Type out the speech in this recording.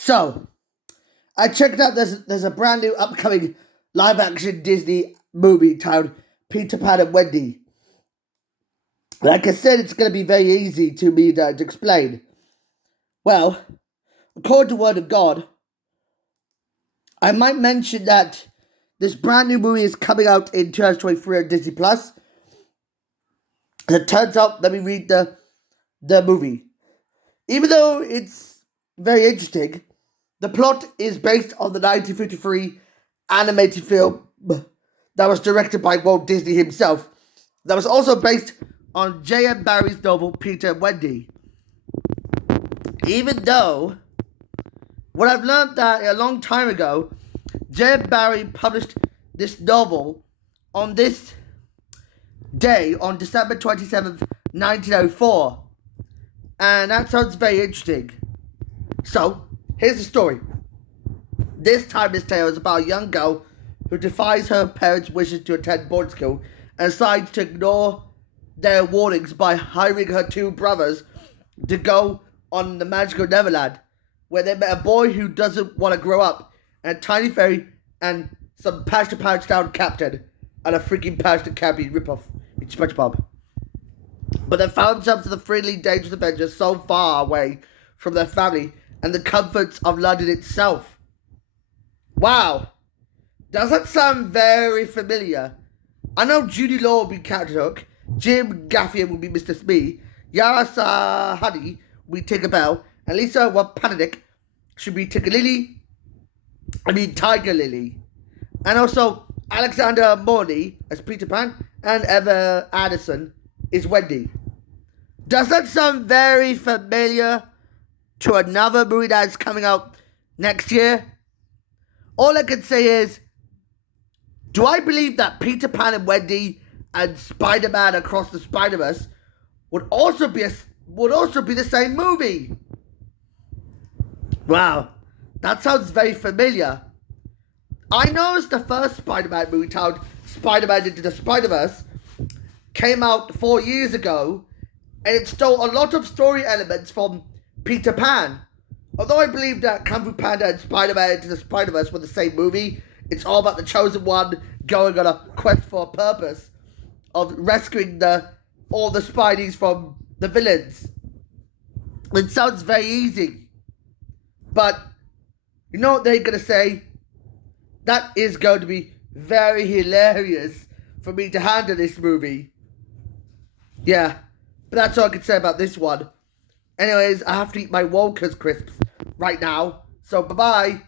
So, I checked out there's a brand new upcoming live action Disney movie titled Peter Pan and Wendy. Like I said, it's going to be very easy to me to explain. Well, according to the Word of God, I might mention that this brand new movie is coming out in 2023 on Disney Plus. As it turns out, let me read the movie. Even though it's very interesting, the plot is based on the 1953 animated film that was directed by Walt Disney himself. That was also based on J.M. Barrie's novel Peter and Wendy. Even though, what I've learned that a long time ago, J.M. Barrie published this novel on this day, on December 27th, 1904. And that sounds very interesting. So, here's the story. This time this tale is about a young girl who defies her parents' wishes to attend boarding school and decides to ignore their warnings by hiring her two brothers to go on the magical Neverland, where they met a boy who doesn't want to grow up, and a tiny fairy, and some Pastor Town captain, and a freaking Pastor Cabbie ripoff in SpongeBob. But they found themselves in the friendly, dangerous adventures so far away from their family and the comforts of London itself. Wow, does that sound very familiar? I know Judy Law will be Captain Hook, Jim Gaffigan will be Mr. Smee, Yara Sahadi will be Tinkerbell, and Lisa Wapananik should be Tiger Lily. And also Alexander Morley as Peter Pan, and Eva Addison is Wendy. Does that sound very familiar to another movie that is coming out next year? All I can say is, do I believe that Peter Pan and Wendy and Spider-Man Across the Spider-Verse would also be the same movie? Wow, that sounds very familiar. I noticed the first Spider-Man movie titled Spider-Man Into the Spider-Verse came out 4 years ago, and it stole a lot of story elements from Peter Pan. Although I believe that Kung Fu Panda and Spider-Man Into the Spider-Verse were the same movie, it's all about the chosen one going on a quest for a purpose of rescuing all the Spideys from the villains. It sounds very easy, but you know what they're going to say? That is going to be very hilarious for me to handle this movie. Yeah, but that's all I can say about this one. Anyways, I have to eat my Walker's crisps right now, so bye-bye.